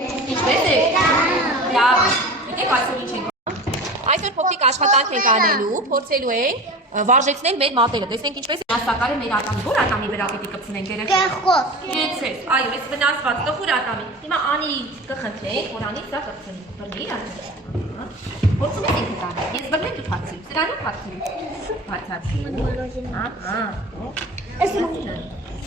Ինչպես է։ Լավ։ Եկեք այսօր ինչ ենք։ Այսօր փոքրիկ աշխատանք ենք անելու, փորձելու ենք վարժեցնել մեր մատերը։ Տեսնենք ինչպես է մասնակարը մեր ատամի։ Որ ատամի վրա պիտի կպցնենք երեխա։ Գեղքով։ Գեցես, այո, այս վնասված տխուր ատամի։ Հիմա անի կխնդրենք, որ անի սա կպցնի։ Բռնի ատամը։ Փորձում ենք ինքը տանը։ Ես բռնեմ դու փակցրի։ Սրանով փակցրի։ Փակցացի։ Ահա։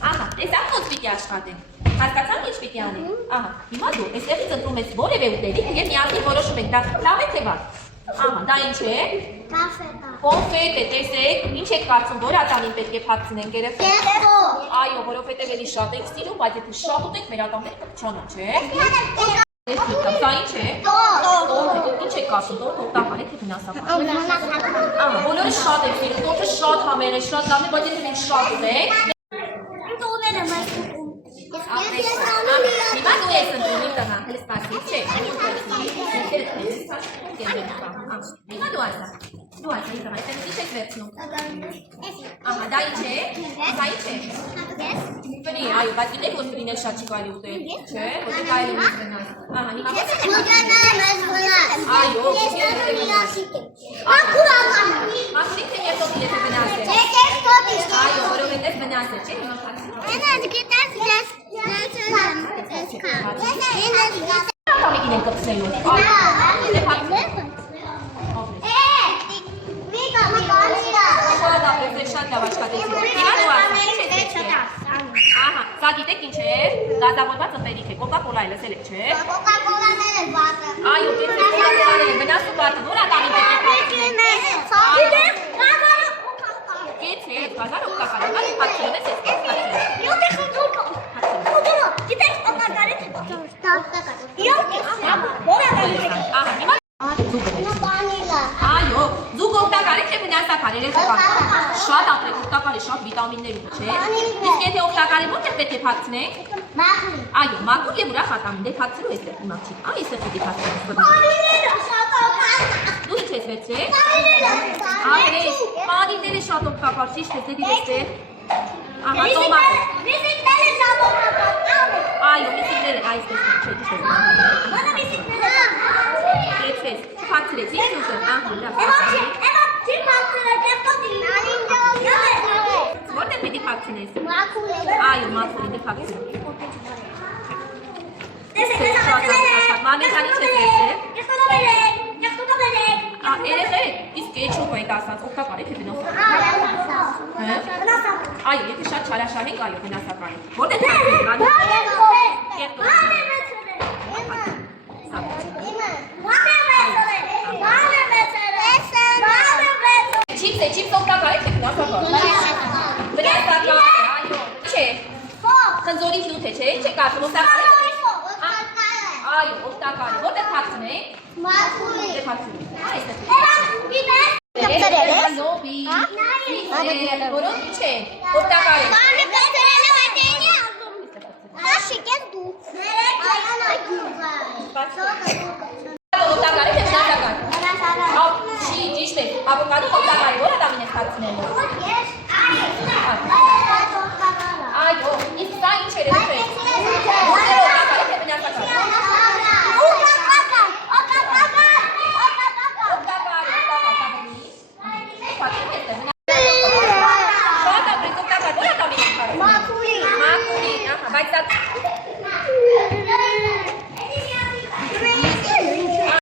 Ահա, տեսա՞ք ոնց պիտի աշխատենք։ Հասկացա՞ք ինչ պիտի անենք։ Ահա, հիմա դու այստեղից ընտրում ես որևէ ուտելիք եւ միասին որոշում եք դա լավ է թե վատ։ Ահա, դա ինչ է։ Կոնֆետ է, տեսեք, ինչ եք կարծում, որ ատամին պետք է փակցնենք երեխա։ Այո, որովհետեւ էլի շատ եք սիրում, բայց եթե շատ ուտեք մեր ատամները կփչանան, չէ։ Սա ինչ է։ Ինչ եք կարծում, որ օգտակար է թե վնասակար։ Ահա, բոլորը շատ եք սիրում, դուրս շատ համեր է, շատ լավ է, բայց եթե մենք շատ ուտենք, հիմա դու ես ընտրում իմ տղա, հենց սպասի, չէ։ Հիմա դու ասա, իմ տղա, այդտեղ ինչ ես վերցնում։ Ահա, դա ինչ է, սա ինչ է։ Բնի, այո, բայց գիտեք, որ բնին էլ շատ չի կարելի ուտել, չէ, որ կարելի է վնաս։ Ահա, հիմա այո, մաքրիկ թե երկոտի եթե վնաս է։ Այո, որովհետև վնաս է, չէ, հիմա փակցի։ Ատամիկին են կպցնելու։ Շատ լավ աշխատեցիք։ Հիմա դու ասա, ինչ եք պետք։ Ահա, սա գիտեք ինչ է, գազավորված ըմպելիք է, կոկա-կոլա է, լսել եք, չէ։ Կոկա-կոլաները վատը։ Այո, գիտեք, կոկա-կոլաները են, վնասու վատը, որ ատամին պետք է փակցնենք։ Գիտեք, գազարը օգտակար է, բայց փակցնում ես ես Այո, ձուկ օգտակար է թե վնասակար երեխա։ Շատ ապրեք օգտակար է, շատ վիտամիններ ունի, չէ։ Իսկ եթե օգտակար է, որտեղ պետք է փակցնենք։ Այո, մաքուր եւ ուրախ ատամին դե փակցրու էստեղ հիմա չի։ Այստեղ պիտի փակցնենք։ Դու ինչ ես վերցրել։ Այո, պանիրները շատ օգտակար, ճիշտ է, դե դիստեղ։ Ահա, տոմատը։ Միսիկները շատ օգտակար։ Այո, միսիկները այստեղ չէ, ճիշտ է։ Ո՞նց միսիկները։ Ես փակցրեց, ինչ ուզում, ահա, լավ։ Չի փակցրել, որտե՞ղ պիտի փակցնես։ Այո, մաքուրի դե փակցրու։ Մամիկան ինչ ես վերցրել։ Երեխեք, իսկ կեչուպ եք ասած, օգտակար է թե վնասակար։ Այո, եթե շատ չարաշահ եք, այո, վնասակար է։ Որտե՞ղ Չիպս է, չիպս օգտակար է թե վնասակար։ Վնասակար է, այո։ Ինչ է։ Խնձորի հյութ է, չէ՞, ինչ է կարծում, օգտակար է։ Այո, օգտակար է, որտեղ փակցնենք։ Մաքուրի։ Դե փակցնենք։ Այստեղ։ Լոբի։ Որոնք ինչ են, օգտակար են։ Օգտակար է թե վնասակար։ Չի, ճիշտ է, ավոկադո օգտակար է, որ ատամին ես փակցնելու։